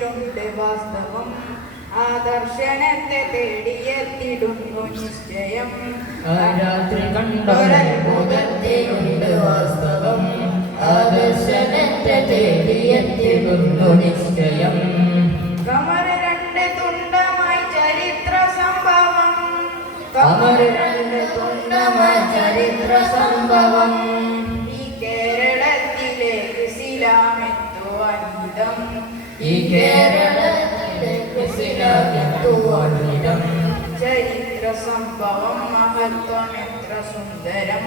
ദൂരത്തിലുണ്ട് വാസ്തവം ആ ദർശനത്തെ തേടിയെത്തിടുന്നു നിശ്ചയം ആ രാത്രി കണ്ടൊരത്ഭുതത്തിലുണ്ട് വാസ്തവം ആ ദർശനത്തെ തേടിയെത്തിടുന്നു നിശ്ചയം കമർ രണ്ട് തുണ്ടമായി ചരിത്ര സംഭവം കമർ രണ്ട് തുണ്ടമായി ചരിത്ര സംഭവം ഈ കേരളത്തിലേക്ക് ഇസ്ലാമെത്തുവാനിടം ഈ കേരളത്തിലേക്ക് ഇസ്ലാമെത്തുവാനിടം ചരിത്ര സംഭവം മഹത്വം എത്ര സുന്ദരം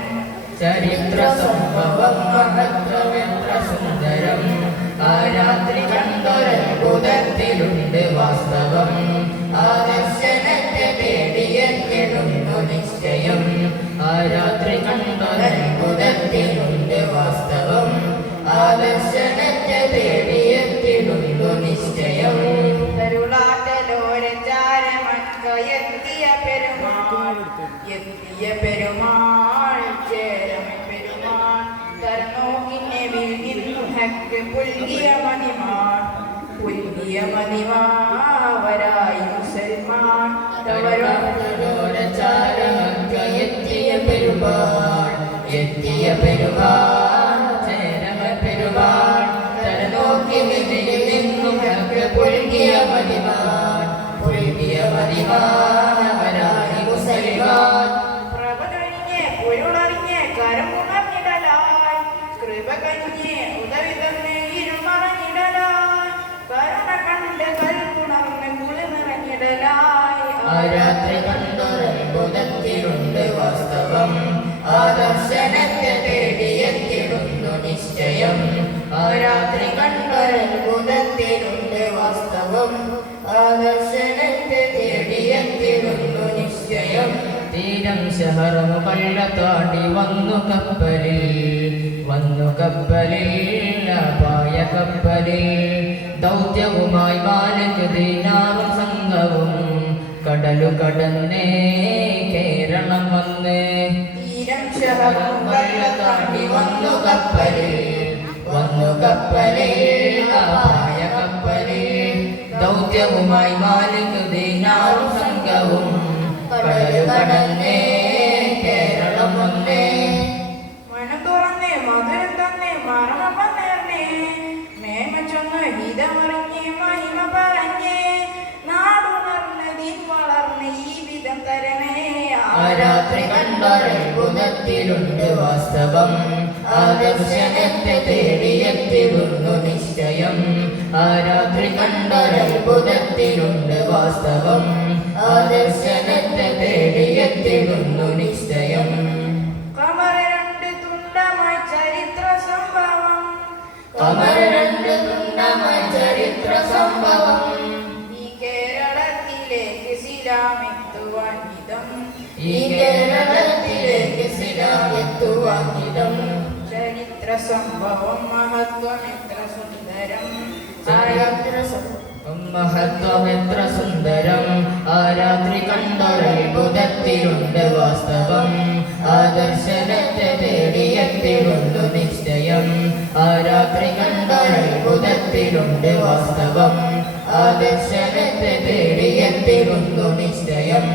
ചരിത്ര സംഭവം മഹത്വമെത്ര സുന്ദരം ആ രാത്രി കണ്ടൊരത്ഭുതത്തിലുണ്ട് വാസ്തവം ആ ദർശനത്തെ തേടിയെത്തിടുന്നു നിശ്ചയം ആ രാത്രി കണ്ടൊരത്ഭുതത്തിലുണ്ട് വാസ്തവം ആ ദർശനത്തെ തേടിയെത്തിടുന്നു നിശ്ചയം എത്തിയ പെരുമാൾ ചേരമ പെരുമാൾ തരനോക്കിനെ വിൽക്കുന്നു ഹക്ക് പുൽകിയ മതിമാവരായി മുസൽമാൻ എത്തിയ പെരുമാൾ ചേരമ പെരുമാൾ തരനോക്കി നിന്നും ഹക്ക് പുൽകിയ മതിമാവരായി മുസൽമാൻ പ്രഭ കഴിഞ്ഞ് പൊരുളറിഞ്ഞ് കരമുണർന്നിടലായി കൃപ കഴിഞ്ഞ് ഉദവി തന്നെ ഇരുമറഞ്ഞിടലായി കരുണ കണ്ട് കൽപ്പുണർന്ന് കുളി നിറഞ്ഞിടലായി ആ രാത്രി കണ്ടൊരത്ഭുതത്തിലുണ്ട് വാസ്തവം ആ ദർശനത്തെ തേടിയെത്തിടുന്നു നിശ്ചയം ആ രാത്രി കണ്ടൊരത്ഭുതത്തിലുണ്ട് വാസ്തവം ആ ദർശനത്തെ തേടിയെത്തിടുന്നു നിശ്ചയം തീരം ശഹറമു കള്ള താണ്ടി വന്നു കപ്പലിൽ പായ കപ്പലിൽ ദൗത്യവുമായി മാലിക് ദീനാറും സംഘവും കടലു കടന്നേ കേരളം വന്ന് തീരം ശഹറം കള്ള താണ്ടി വന്നു കപ്പലിൽ പായ കപ്പലിൽ ദൗത്യവുമായി മാലിക് ദീനാറും സംഘവും കടലു കടന്നേ കേരളം വന്നേ മനം തുറന്നേ മധുരം തന്നെ മർമ്മ നേർന്നേ മേമ ചൊന്ന് ഹിതമറിഞ്ഞേ മഹിമ പറഞ്ഞേ നാടുണർന്ന് ദിൻ വളർന്ന് ഈ വിധം തരണേ ആ രാത്രി കണ്ടൊരത്ഭുതത്തിലുണ്ട് വാസ്തവം ആ ദർശനത്തെ തേടിയെത്തിടുന്നു നിശ്ചയം ആ രാത്രി കണ്ടൊരത്ഭുതത്തിലുണ്ട് വാസ്തവം ആ ദർശനത്തെ തേടിയെത്തിടുന്നു നിശ്ചയം കമർ രണ്ട് തുണ്ടമായി ചരിത്ര സംഭവം കമർ രണ്ട് തുണ്ടമായി ചരിത്ര സംഭവം ഈ കേരളത്തിലേക്ക് ഇസ്ലാമെത്തുവാനിടം ഈ കേരളത്തിലേക്ക് ഇസ്ലാമെത്തുവാനിടം ചരിത്ര സംഭവം മഹത്വം എത്ര സുന്ദരം മഹത്വമെത്ര സുന്ദരം ആ രാത്രി കണ്ടൊരത്ഭുതത്തിലുണ്ട് വാസ്തവം ആ ദർശനത്തെ തേടിയെത്തിടുന്നു നിശ്ചയം ആ രാത്രി കണ്ടൊരത്ഭുതത്തിലുണ്ട് വാസ്തവം ആ ദർശനത്തെ തേടിയെത്തിടുന്നു നിശ്ചയം